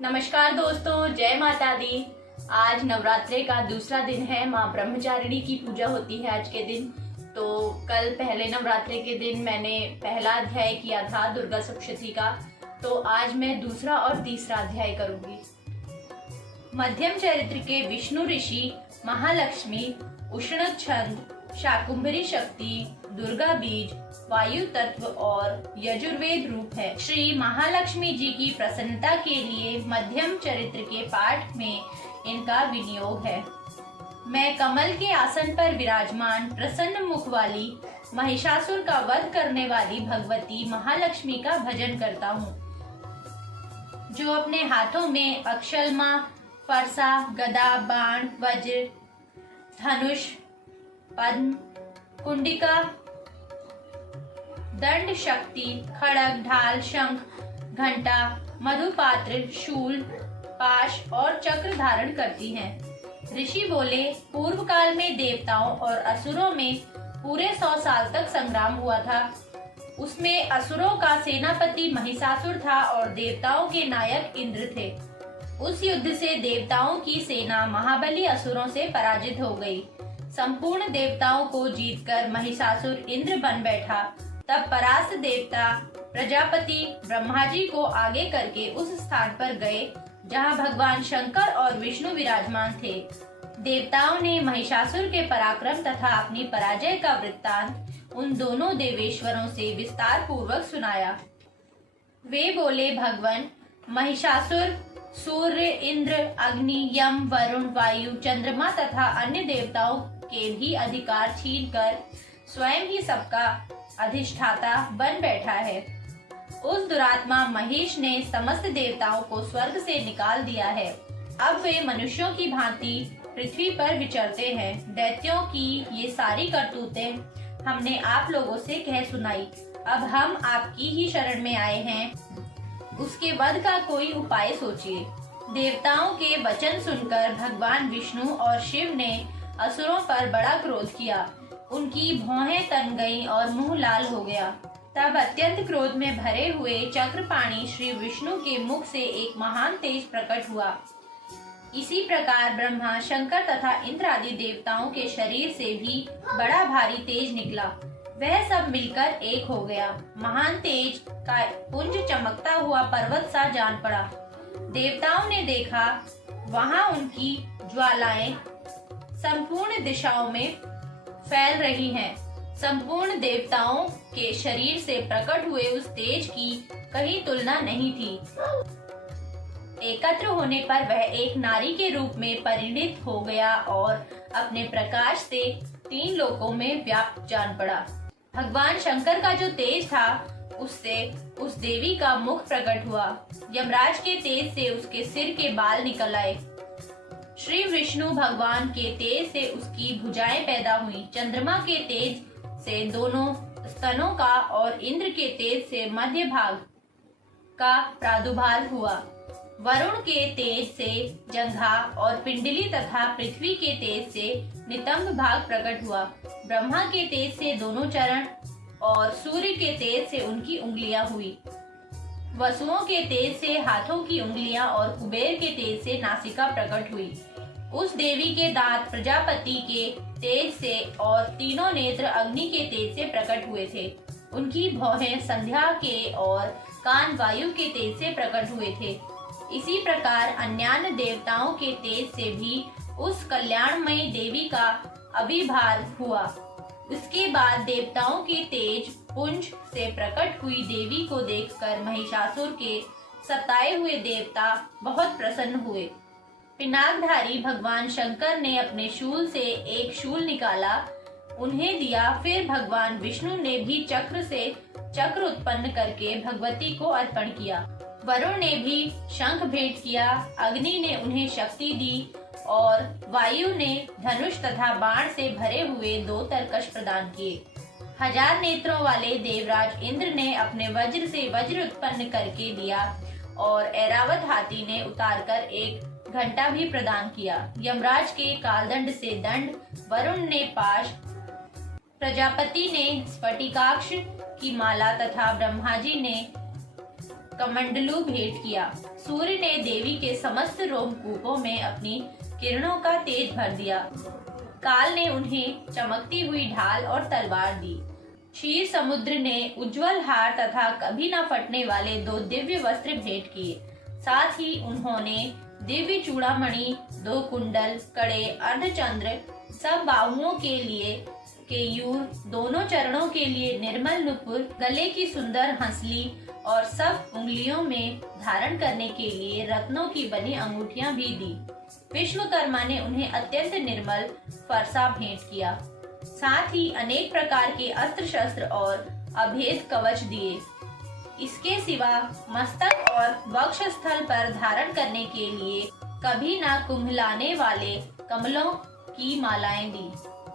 नमस्कार दोस्तों, जय माता दी। आज नवरात्रे का दूसरा दिन है। माँ ब्रह्मचारिणी की पूजा होती है आज के दिन। तो कल पहले नवरात्रे के दिन मैंने पहला अध्याय किया था दुर्गा सप्तशती का। तो आज मैं दूसरा और तीसरा अध्याय करूंगी। मध्यम चरित्र के विष्णु ऋषि, महालक्ष्मी, उष्ण छंद, शाकुंभरी शक्ति, दुर्गा बीज, वायु तत्व और यजुर्वेद रूप है। श्री महालक्ष्मी जी की प्रसन्नता के लिए मध्यम चरित्र के पाठ में इनका विनियोग है। मैं कमल के आसन पर विराजमान प्रसन्न मुख वाली महिषासुर का वध करने वाली भगवती महालक्ष्मी का भजन करता हूँ, जो अपने हाथों में अक्षलमा, फरसा, गदा, बाण, वज्र, धनुष, पद्म, कुंडिका, दंड, शक्ति, खड़ग, ढाल, शंख, घंटा, मधुपात्र, शूल, पाश और चक्र धारण करती हैं। ऋषि बोले, पूर्व काल में देवताओं और असुरों में पूरे 100 साल तक संग्राम हुआ था। उसमें असुरों का सेनापति महिषासुर था और देवताओं के नायक इंद्र थे। उस युद्ध से देवताओं की सेना महाबली असुरों से पराजित हो गई। संपूर्ण देवताओं को जीतकर महिषासुर इंद्र बन बैठा। तब परास्त देवता प्रजापति ब्रह्मा जी को आगे करके उस स्थान पर गए जहां भगवान शंकर और विष्णु विराजमान थे। देवताओं ने महिषासुर के पराक्रम तथा अपनी पराजय का वृत्तांत उन दोनों देवेश्वरों से विस्तार पूर्वक सुनाया। वे बोले, भगवान, महिषासुर सूर्य, इंद्र, अग्नि, यम, वरुण, वायु, चंद्रमा तथा अन्य देवताओं के भी अधिकार छीनकर स्वयं ही सबका अधिष्ठाता बन बैठा है। उस दुरात्मा महेश ने समस्त देवताओं को स्वर्ग से निकाल दिया है। अब वे मनुष्यों की भांति पृथ्वी पर विचरते हैं। दैत्यों की ये सारी करतूतें हमने आप लोगों से कह सुनाई। अब हम आपकी ही शरण में आए हैं। उसके वध का कोई उपाय सोचिए। देवताओं के वचन सुनकर भगवान विष्णु और शिव ने असुरों पर बड़ा क्रोध किया। उनकी भौहें तन गईं और मुंह लाल हो गया। तब अत्यंत क्रोध में भरे हुए चक्रपाणी श्री विष्णु के मुख से एक महान तेज प्रकट हुआ। इसी प्रकार ब्रह्मा, शंकर तथा इंद्र आदि देवताओं के शरीर से भी बड़ा भारी तेज निकला। वह सब मिलकर एक हो गया। महान तेज का पुंज चमकता हुआ पर्वत सा जान पड़ा। देवताओं ने देखा, वहां उनकी ज्वालाएं संपूर्ण दिशाओं में फैल रही हैं। संपूर्ण देवताओं के शरीर से प्रकट हुए उस तेज की कहीं तुलना नहीं थी। एकत्र होने पर वह एक नारी के रूप में परिणित हो गया और अपने प्रकाश से 3 लोकों में व्याप्त जान पड़ा। भगवान शंकर का जो तेज था, उससे उस देवी का मुख प्रकट हुआ। यमराज के तेज से उसके सिर के बाल निकल आए। श्री विष्णु भगवान के तेज से उसकी भुजाएं पैदा हुई। चंद्रमा के तेज से दोनों स्तनों का और इंद्र के तेज से मध्य भाग का प्रादुर्भाव हुआ। वरुण के तेज से जंघा और पिंडली तथा पृथ्वी के तेज से नितंब भाग प्रकट हुआ। ब्रह्मा के तेज से दोनों चरण और सूर्य के तेज से उनकी उंगलियां हुई। वसुओं के तेज से हाथों की उंगलियां और कुबेर के तेज से नासिका प्रकट हुई। उस देवी के दांत प्रजापति के तेज से और तीनों नेत्र अग्नि के तेज से प्रकट हुए थे। उनकी भौहें संध्या के और कान वायु के तेज से प्रकट हुए थे। इसी प्रकार अन्यान्य देवताओं के तेज से भी उस कल्याणमयी देवी का अभिभार हुआ। उसके बाद देवताओं के तेज पुंज से प्रकट हुई देवी को देखकर महिषासुर के सताए हुए देवता बहुत प्रसन्न हुए। पिनाकधारी भगवान शंकर ने अपने शूल से एक शूल निकाला, उन्हें दिया। फिर भगवान विष्णु ने भी चक्र से चक्र उत्पन्न करके भगवती को अर्पण किया। वरुण ने भी शंख भेंट किया। अग्नि ने उन्हें शक्ति दी और वायु ने धनुष तथा बाण से भरे हुए 2 तरकश प्रदान किए। 1000 नेत्रों वाले देवराज इंद्र ने अपने वज्र से वज्र उत्पन्न करके दिया और ऐरावत हाथी ने उतारकर एक घंटा भी प्रदान किया। यमराज के कालदंड से दंड, वरुण ने पाश, प्रजापति ने स्फटिकाक्ष की माला तथा ब्रह्मा जी ने कमंडलू भेंट किया। सूर्य ने देवी के समस्त रोमकूपों में अपनी किरणों का तेज भर दिया। काल ने उन्हें चमकती हुई ढाल और तलवार दी। क्षीर समुद्र ने उज्जवल हार तथा कभी न फटने वाले 2 दिव्य वस्त्र भेंट किए। साथ ही उन्होंने दिव्य चूड़ामणि, 2 कुंडल, कड़े, अर्धचंद्र, सब बाहुओं के लिए केयूर, दोनों चरणों के लिए निर्मल नुपुर, गले की सुंदर हंसली और सब उंगलियों में धारण करने के लिए रत्नों की बनी अंगूठियां भी दी। विश्वकर्मा ने उन्हें अत्यंत निर्मल फरसा भेंट किया। साथ ही अनेक प्रकार के अस्त्र शस्त्र और अभेद कवच दिए। इसके सिवा मस्तक और वक्षस्थल पर धारण करने के लिए कभी न कुम्हलाने वाले कमलों की मालाएं दी।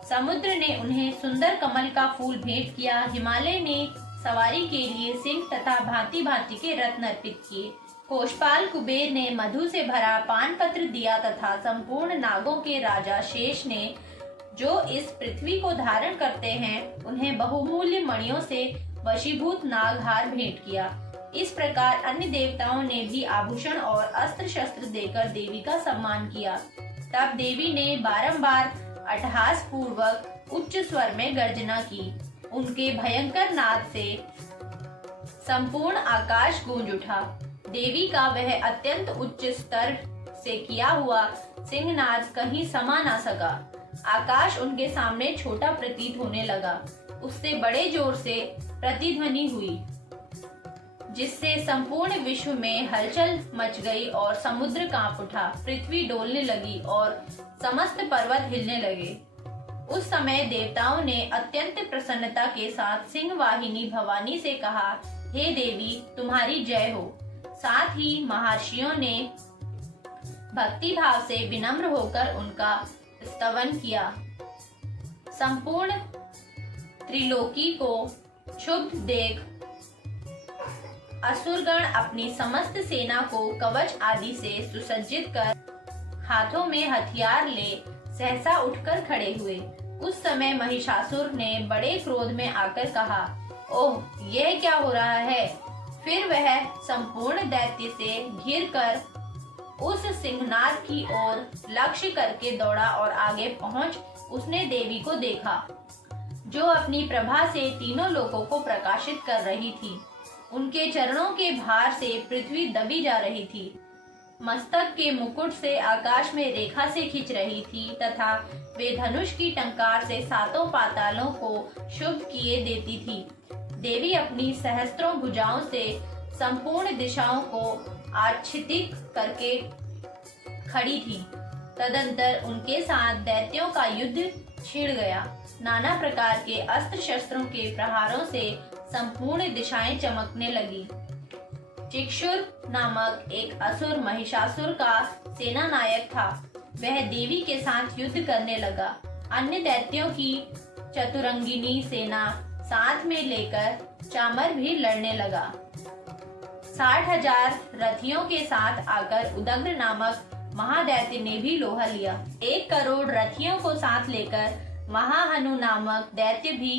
समुद्र ने उन्हें सुंदर कमल का फूल भेंट किया। हिमालय ने सवारी के लिए सिंह तथा भांति भांति के रत्न अर्पित किए। कोषपाल कुबेर ने मधु से भरा पान पत्र दिया तथा संपूर्ण नागों के राजा शेष ने, जो इस पृथ्वी को धारण करते हैं, उन्हें बहुमूल्य मणियों से वशीभूत नागहार भेंट किया। इस प्रकार अन्य देवताओं ने भी आभूषण और अस्त्र शस्त्र देकर देवी का सम्मान किया। तब देवी ने बारंबार अट्टहास पूर्वक उच्च स्वर में गर्जना की। उनके भयंकर नाद से संपूर्ण आकाश गूंज उठा। देवी का वह अत्यंत उच्च स्तर से किया हुआ सिंहनाद कहीं समा न सका। आकाश उनके सामने छोटा प्रतीत होने लगा। उससे बड़े जोर से प्रतिध्वनि हुई, जिससे संपूर्ण विश्व में हलचल मच गई और समुद्र कांप उठा। पृथ्वी डोलने लगी और समस्त पर्वत हिलने लगे। उस समय देवताओं ने अत्यंत प्रसन्नता के साथ सिंह वाहिनी भवानी से कहा, हे देवी, तुम्हारी जय हो। साथ ही महर्षियों ने भक्ति भाव से विनम्र होकर उनका स्तवन किया। संपूर्ण त्रिलोकी को क्षुब्ध देख असुरगण अपनी समस्त सेना को कवच आदि से सुसज्जित कर हाथों में हथियार ले सहसा उठकर खड़े हुए। उस समय महिषासुर ने बड़े क्रोध में आकर कहा, ओह, यह क्या हो रहा है? फिर वह संपूर्ण दैत्य से घिरकर उस सिंहनाद की ओर लक्ष्य करके दौड़ा और आगे पहुंच उसने देवी को देखा, जो अपनी प्रभा से तीनों लोकों को प्रकाशित कर रही थी। उनके चरणों के भार से पृथ्वी दबी जा रही थी। मस्तक के मुकुट से आकाश में रेखा से खींच रही थी तथा वे धनुष की टंकार से 7 पातालों को शुभ किए देती थी। देवी अपनी सहस्त्रों भुजाओं से संपूर्ण दिशाओं को आच्छादित करके खड़ी थी। तदंतर उनके साथ दैत्यों का युद्ध छिड़ गया। नाना प्रकार के अस्त्र शस्त्रों के प्रहारों से संपूर्ण दिशाएं चमकने लगी। चिक्षुर नामक एक असुर महिषासुर का सेना नायक था। वह देवी के साथ युद्ध करने लगा। अन्य दैत्यों की चतुरंगिनी सेना साथ में लेकर चामर भी लड़ने लगा। 60,000 रथियों के साथ आकर उदग्र नामक महादैत्य ने भी लोहा लिया। 1 करोड़ रथियों को साथ लेकर महाहनु नामक दैत्य भी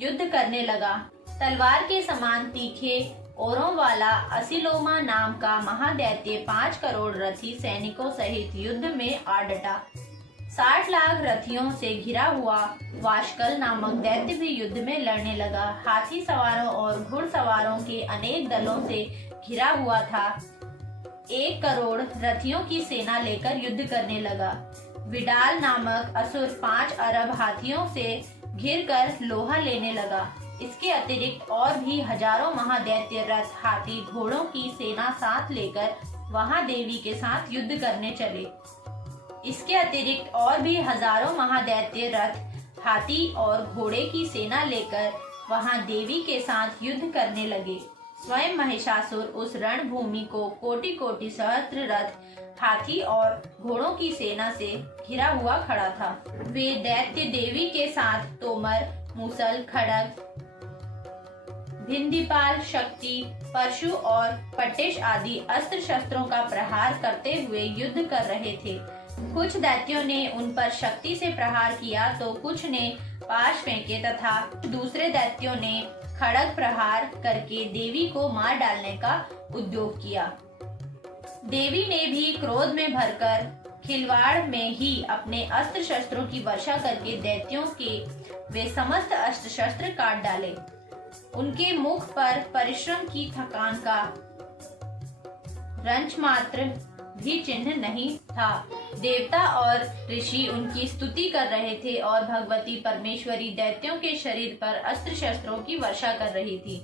युद्ध करने लगा। तलवार के समान तीखे ओरों वाला असिलोमा नाम का महादैत्य 5 करोड़ रथी सैनिकों सहित युद्ध में आ डटा। 60 लाख रथियों से घिरा हुआ वाशकल नामक दैत्य भी युद्ध में लड़ने लगा। हाथी सवारों और घुड़सवारों के अनेक दलों से घिरा हुआ था। 1 करोड़ रथियों की सेना लेकर युद्ध करने लगा। विडाल नामक असुर 5 अरब हाथियों से घिरकर लोहा लेने लगा। इसके अतिरिक्त और भी हजारों महादैत्य रथ, हाथी, घोड़ों की सेना साथ लेकर वहां देवी के साथ युद्ध करने चले। इसके अतिरिक्त और भी हजारों महादैत्य रथ, हाथी और घोड़े की सेना लेकर वहां देवी के साथ युद्ध करने लगे। स्वयं महिषासुर उस रणभूमि को कोटि कोटि सहस्त्र रथ, हाथी और घोड़ों की सेना से घिरा हुआ खड़ा था। वे दैत्य देवी के साथ तोमर, मूसल, खड़ग, भिंदीपाल, शक्ति, परशु और पट्टिश आदि अस्त्र शस्त्रों का प्रहार करते हुए युद्ध कर रहे थे। कुछ दैत्यों ने उन पर शक्ति से प्रहार किया तो कुछ ने पाश फेंके तथा दूसरे दैत्यों ने खड़ग प्रहार करके देवी को मार डालने का उद्योग किया। देवी ने भी क्रोध में भरकर खिलवाड़ में ही अपने अस्त्र शस्त्रों की वर्षा करके दैत्यों के वे समस्त अस्त्र शस्त्र काट डाले। उनके मुख पर परिश्रम की थकान का रंच मात्र भी चिन्ह नहीं था। देवता और ऋषि उनकी स्तुति कर रहे थे और भगवती परमेश्वरी दैत्यों के शरीर पर अस्त्र शस्त्रों की वर्षा कर रही थी।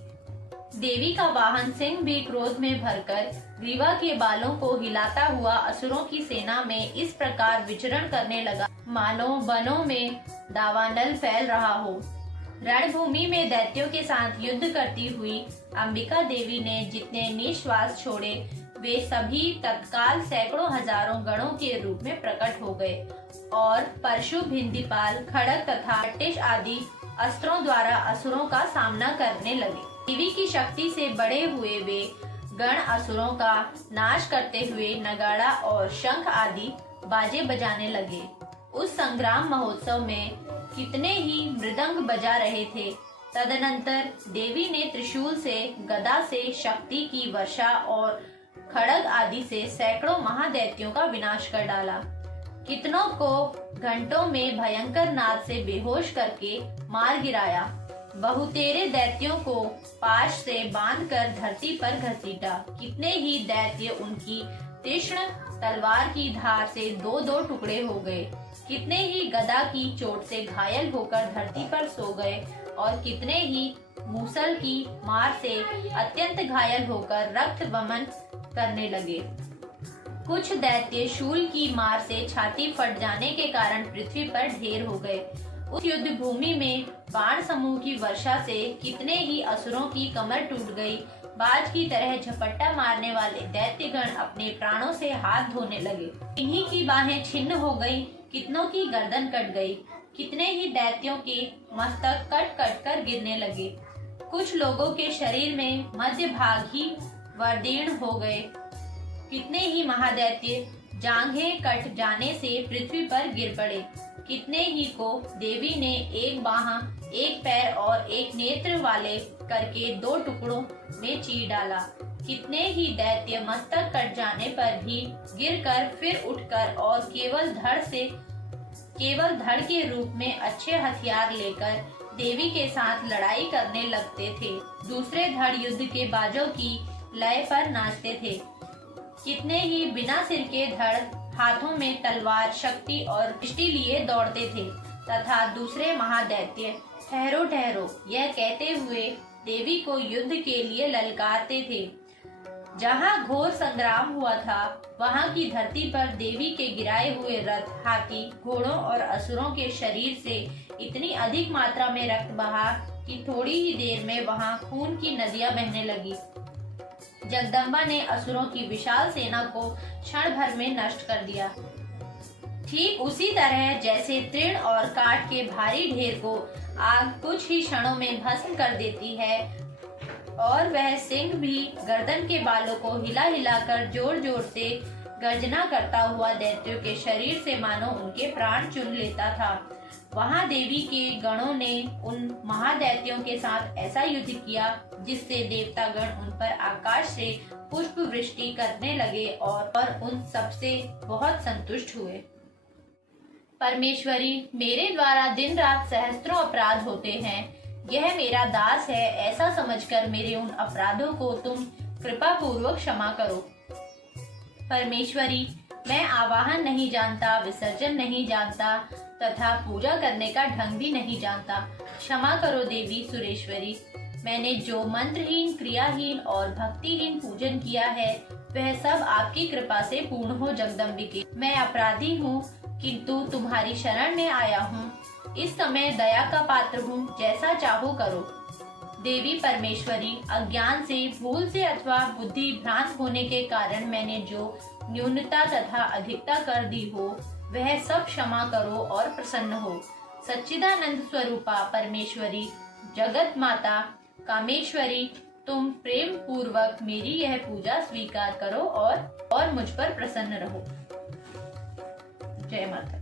देवी का वाहन सिंह भी क्रोध में भरकर ग्रीवा के बालों को हिलाता हुआ असुरों की सेना में इस प्रकार विचरण करने लगा मानो वनों में दावानल फैल रहा हो। रणभूमि में दैत्यों के साथ युद्ध करती हुई अंबिका देवी ने जितने निश्वास छोड़े वे सभी तत्काल सैकड़ों हजारों गणों के रूप में प्रकट हो गए और परशु, भिंदीपाल, खड़ग तथा अट्टिश आदि अस्त्रों द्वारा असुरों का सामना करने लगे। देवी की शक्ति से बड़े हुए वे गण असुरों का नाश करते हुए नगाड़ा और शंख आदि बाजे बजाने लगे। उस संग्राम महोत्सव में कितने ही मृदंग बजा रहे थे। तदनंतर देवी ने त्रिशूल से, गदा से शक्ति की वर्षा और खड़ग आदि से सैकड़ों महादैत्यों का विनाश कर डाला। कितनों को घंटों में भयंकर नाद से बेहोश करके मार गिराया। बहुतेरे दैत्यों को पाश से बांधकर धरती पर घसीटा। कितने ही दैत्य उनकी तीक्ष्ण तलवार की धार से दो दो टुकड़े हो गए। कितने ही गदा की चोट से घायल होकर धरती पर सो गए और कितने ही मूसल की मार से अत्यंत घायल होकर रक्त वमन करने लगे। कुछ दैत्य शूल की मार से छाती फट जाने के कारण पृथ्वी पर ढेर हो गए। उस युद्ध भूमि में बाण समूह की वर्षा से कितने ही असुरों की कमर टूट गई। बाज की तरह झपट्टा मारने वाले दैत्यगण अपने प्राणों से हाथ धोने लगे। इन्हीं की बाहें छिन्न हो गई, कितनों की गर्दन कट गई। कितने ही दैत्यों के मस्तक कट कट कर गिरने लगे। कुछ लोगों के शरीर में मध्य भाग ही वर्दीर्ण हो गए। कितने ही महादैत्य जांघें कट जाने से पृथ्वी पर गिर पड़े। कितने ही को देवी ने एक बाह, एक पैर और एक नेत्र वाले करके दो टुकड़ों में चीर डाला। कितने ही दैत्य मस्तक कट जाने पर भी गिरकर फिर उठकर और केवल धड़ के रूप में अच्छे हथियार लेकर देवी के साथ लड़ाई करने लगते थे। दूसरे धड़ युद्ध के बाजों की लय पर नाचते थे। कितने ही बिना सिर के धड़ हाथों में तलवार, शक्ति और दृष्टि लिए दौड़ते थे तथा दूसरे महादैत्य ठहरो ठहरो यह कहते हुए देवी को युद्ध के लिए ललकारते थे। जहाँ घोर संग्राम हुआ था वहाँ की धरती पर देवी के गिराए हुए रथ, हाथी, घोड़ों और असुरों के शरीर से इतनी अधिक मात्रा में रक्त बहा कि थोड़ी ही देर में वहाँ खून की नदियाँ बहने लगी। जगदम्बा ने असुरों की विशाल सेना को क्षण भर में नष्ट कर दिया। ठीक उसी तरह जैसे तृण और काठ के भारी ढेर को आग कुछ ही क्षणों में भस्म कर देती है और वह सिंह भी गर्दन के बालों को हिला हिलाकर जोर जोर से गर्जना करता हुआ दैत्यों के शरीर से मानो उनके प्राण चुन लेता था, वहां देवी के गणों ने उन महादैत्यों के साथ ऐसा युद्ध किया जिससे देवतागण उन पर आकाश से पुष्प वृष्टि करने लगे और उन सबसे बहुत संतुष्ट हुए। परमेश्वरी, मेरे द्वारा दिन रात सहस्त्रों अपराध होते हैं। यह मेरा दास है, ऐसा समझकर मेरे उन अपराधों को तुम कृपा पूर्वक क्षमा करो। परमेश्वरी, मैं आवाहन नहीं जानता, विसर्जन नहीं जानता तथा पूजा करने का ढंग भी नहीं जानता। क्षमा करो देवी सुरेश्वरी। मैंने जो मंत्रहीन, क्रियाहीन और भक्तिहीन पूजन किया है वह सब आपकी कृपा से पूर्ण हो जगदम्बिके। मैं अपराधी हूँ किंतु तुम्हारी शरण में आया हूँ। इस समय दया का पात्र हूँ, जैसा चाहो करो। देवी परमेश्वरी, अज्ञान से, भूल से अथवा बुद्धि भ्रांत होने के कारण मैंने जो न्यूनता तथा अधिकता कर दी हो वह सब क्षमा करो और प्रसन्न हो। सच्चिदानंद स्वरूपा परमेश्वरी, जगत माता कामेश्वरी, तुम प्रेम पूर्वक मेरी यह पूजा स्वीकार करो और मुझ पर प्रसन्न रहो। जय माता।